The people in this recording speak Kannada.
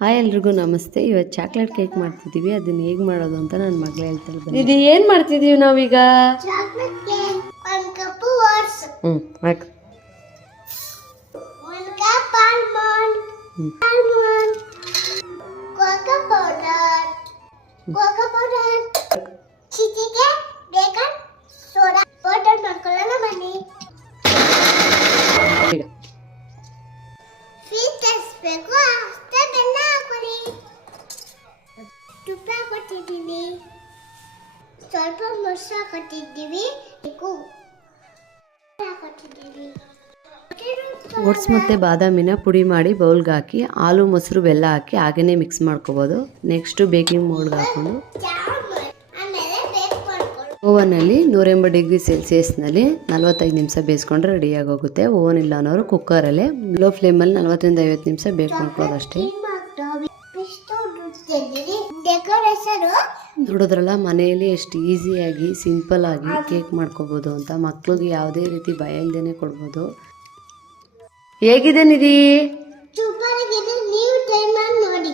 ಹಾಯ್ ಎಲ್ರಿಗೂ ನಮಸ್ತೆ. ಇವತ್ತು ಚಾಕ್ಲೇಟ್ ಕೇಕ್ ಮಾಡ್ತಿದ್ದೀವಿ. ಅದನ್ನ ಹೇಗೆ ಮಾಡೋದು ಅಂತ ನನ್ನ ಮಗಳು ಹೇಳ್ತಾಳೆ. ಇದು ಏನು ಮಾಡ್ತಿದ್ದೀವಿ ನಾವೀಗ? ಚಾಕ್ಲೇಟ್ ಕೇಕ್ 1 ಕಪ್ ಓಟ್ಸ್ ಹಾಕು. 1 ಕಪ್ ಆಲ್ಮಂಡ್ ಕೋಕೋ ಪೌಡರ್ ಚಿಟಿಕೆ ಬೇಕನ್ ಸೋಡಾ ಪೌಡರ್ ಮಾಡ್ಕೊಳ್ಳೋಣ ಬನ್ನಿ. ಈಗ ಸ್ವೀಟ್ ಬೇಕು ಅಷ್ಟೇ ಬೆಲ್ಲ ಹಾಕೊಳ್ಳಿ. ತುಪ್ಪ ಕೊಟ್ಟಿದ್ದೀವಿ, ಸ್ವಲ್ಪ ಮೊಸರು ಹಾಕೊಟ್ಟಿದ್ದೀವಿ, ಹಾಕೊಟ್ಟಿದ್ದೀವಿ. ಓಟ್ಸ್ ಮತ್ತು ಬಾದಾಮಿನ ಪುಡಿ ಮಾಡಿ ಬೌಲ್ಗೆ ಹಾಕಿ ಹಾಲು ಮೊಸರು ಬೆಲ್ಲ ಹಾಕಿ ಹಾಗೇ ಮಿಕ್ಸ್ ಮಾಡ್ಕೋಬೋದು. ನೆಕ್ಸ್ಟು ಬೇಕಿಂಗ್ ಮೋಲ್ಡ್ಗೆ ಹಾಕ್ಕೊಂಡು ಆಮೇಲೆ ಬೇಕ್ ಮಾಡ್ಕೊಳ್ಳಿ. ಓವನಲ್ಲಿ 180 ಡಿಗ್ರಿ ಸೆಲ್ಸಿಯಸ್ನಲ್ಲಿ 45 ನಿಮಿಷ ಬೇಯಿಸ್ಕೊಂಡ್ರೆ ರೆಡಿಯಾಗಿ ಹೋಗುತ್ತೆ. ಓವನ್ ಇಲ್ಲ ಅನ್ನೋರು ಕುಕ್ಕರಲ್ಲೇ ಲೋ ಫ್ಲೇಮಲ್ಲಿ 40 ಇಂದ 50 ನಿಮಿಷ ಬೇಕ್ ಮಾಡ್ಕೊಳ್ಳೋದು ಅಷ್ಟೇ. ಡೆಕೋರೇಷನ್ ನೋಡೋದ್ರಲ್ಲ ಮನೆಯಲ್ಲಿ ಎಷ್ಟು ಈಸಿಯಾಗಿ ಸಿಂಪಲ್ ಆಗಿ ಕೇಕ್ ಮಾಡ್ಕೋಬೋದು ಅಂತ. ಮಕ್ಳಿಗೆ ಯಾವುದೇ ರೀತಿ ಭಯ ಇಲ್ದೇನೆ ಕೊಡ್ಬೋದು. ಹೇಗಿದೆ ನಿಧಿ? ಸೂಪರ್ ಆಗಿದೆ, ನೀವು ಟ್ರೈ ಮಾಡಿ ನೋಡಿ.